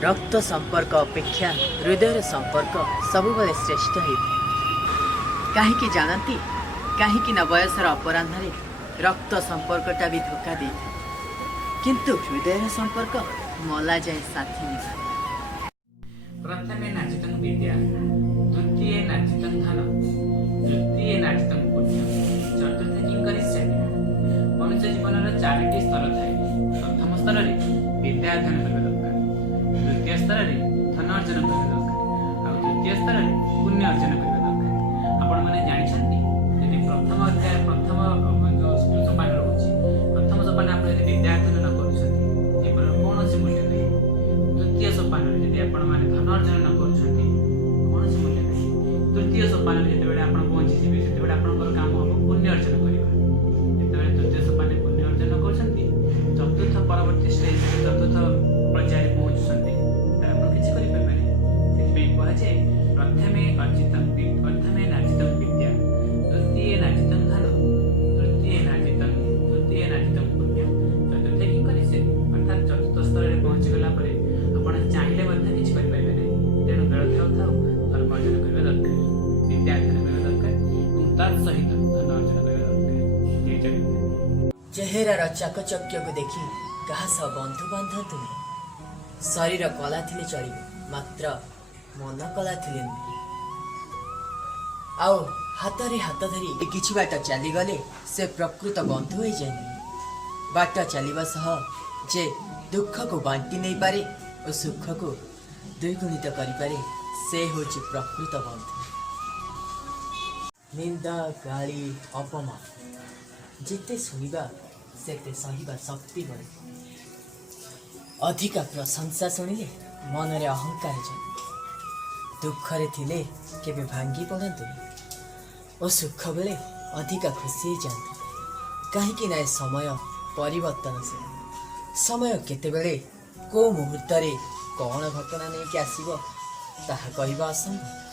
रक्त संपर्क अपेक्षा हृदय संपर्क सबुबले श्रेष्ठ है। कहीं जानती कहीं बयसर अपराह्न रक्त संपर्कटा भी धोखा दे किंतु हृदय संपर्क मला जाए साथी निभा। प्रथमे नाचितं विद्या, द्वितीये नाचितं धनं, तृतीये नाचितं पुण्यं, चतुर्थे किं करिष्यामि। मनुष्य जीवन चारिटी स्तर थाए। प्रथम स्तर विद्या अध्ययन करबा दरकार, द्वितीय स्तर धन अर्जन करबा दरकार और तृतीय स्तर पुण्य अर्जन करबा दरकार। आपण माने जानिछन्ती यदि प्रथम अध्याय प्रथम जो सोपान रहउछि प्रथम सोपान आपण यदि विद्या अध्ययन न करूछन्ती जीवन कोनोसी मूल्य नहीं। द्वितीय सोपान यदि आपण माने धन अर्जन न करूछन्ती कोनोसी मूल्य नहीं। तृतीय सोपान जेते बेले आपण पहुंची जिबे सेते बेले आपनकर काम हो पुण्य अर्जन करिबा। जेते बेले तृतीय सोपान पुण्य अर्जन करूछन्ती चतुर्थ परवर्ती स्टेज चतुर्थ पर्याय पहुंचुछन्ती तर आपण किछि करि पाबे। सेते कहा जे प्रथमे नाचितं विद्या, द्वितीये नाचितं धन, तृतीये नाचितं पुण्य, चतुर्थे किं करिसे। अर्थात चतुर्थ स्तर रे पहुंची गला परे आपण चाहिले ମଧ୍ୟ କିଛି କରି पाइबे नहीं। तेणु बेଳ ଥାଉ ଥାଉ धर्म अर्जन କରିବା दरकार, विद्या अर्जन କରିବା दरकार और तार सहित धन अर्जन କରିବା दरकार। चेहरार चाकचक्य को देखी कहा सह बंधु बांध तुमे। शरीर कला थिले चलिब मात्र मन कला थिले नुहे। आओ हाथ रे हाथ धरी किछि बाट चली गले से प्रकृत बंधु हो जाए। बाट चलिबा सह जे दुख को बांटी नहीं पारे और सुख को द्विगुणित करि पारे से होछि प्रकृत बंधु। निंदा गाली अपमान जिते सुनिबा सेते सहिबा शक्ति बढ़े। अधिका प्रशंसा शुणिले मन रे अहंकार जन्मे। दुखरे थिले केबे भांगी पड़तु और सुख बेले अधिका खुशी जाते कहीं ना समय परिवर्तनशील। समय केतेबेले को मुहूर्त कौन घटना नहीं कि आसब ताहा कहवा असंभव।